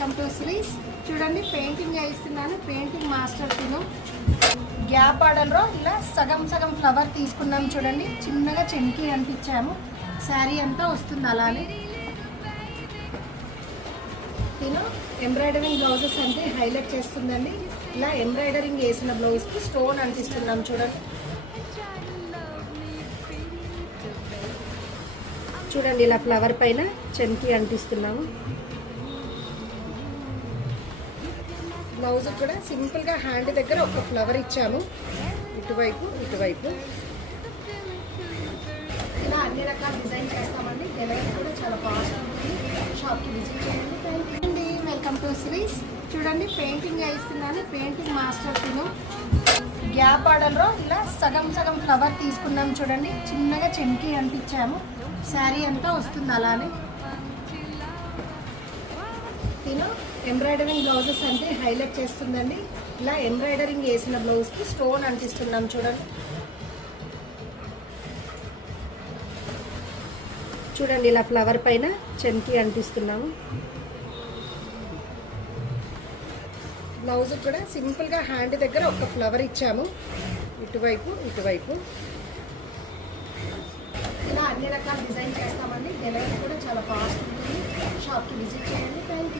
Welcome to శ్రీస్. చూడండి painting చేయిస్తున్నాను. Painting master తిను gap ఆర్డర్లో ఇలా సగం సగం ఫ్లవర్ తీసుకున్నాం. చూడండి చిన్నగా చెంకి అంటించాము. శారీ అంతా వస్తుంది అలానే. తిను ఎంబ్రాయిడరింగ్ బ్లౌజెస్ అంటే హైలైట్ చేస్తుందండి. ఇలా ఎంబ్రాయిడరింగ్ వేసిన బ్లౌజ్కి స్టోన్ అంటిస్తున్నాం. చూడండి చూడండి ఇలా ఫ్లవర్ పైన చెంకి అంటిస్తున్నాము. బ్లౌజ్ కూడా సింపుల్గా హ్యాండ్ దగ్గర ఒక ఫ్లవర్ ఇచ్చాము. ఇటువైపు ఇటువైపు ఇలా అన్ని రకాల డిజైన్ చేస్తామండి. డెలివరీ కూడా చాలా ఫాస్ట్ ఉంటుంది. షాప్కి విజిట్ చేయండి. థ్యాంక్ యూ అండి. Welcome to శ్రీస్. చూడండి పెయింటింగ్ చేయిస్తున్నాను. పెయింటింగ్ మాస్టర్ తిను గ్యాప్ ఆర్డర్లో ఇలా సగం సగం ఫ్లవర్ తీసుకున్నాం. చూడండి చిన్నగా చెంకి అంటించాము. శారీ అంతా వస్తుంది అలానే. తిను ఎంబ్రాయిడరింగ్ బ్లౌజెస్ అంటే హైలైట్ చేస్తుందండి. ఇలా ఎంబ్రాయిడరింగ్ వేసిన బ్లౌజ్కి స్టోన్ అంటిస్తున్నాం. చూడండి చూడండి ఇలా ఫ్లవర్ పైన చెంకి అంటిస్తున్నాము. బ్లౌజ్ కూడా సింపుల్గా హ్యాండ్ దగ్గర ఒక ఫ్లవర్ ఇచ్చాము. ఇటువైపు ఇటువైపు ఇలా అన్ని రకాల డిజైన్ చేస్తామండి. డెలివరీ కూడా చాలా ఫాస్ట్ ఉంటుంది. షాప్కి విజిట్ చేయండి. Thank you.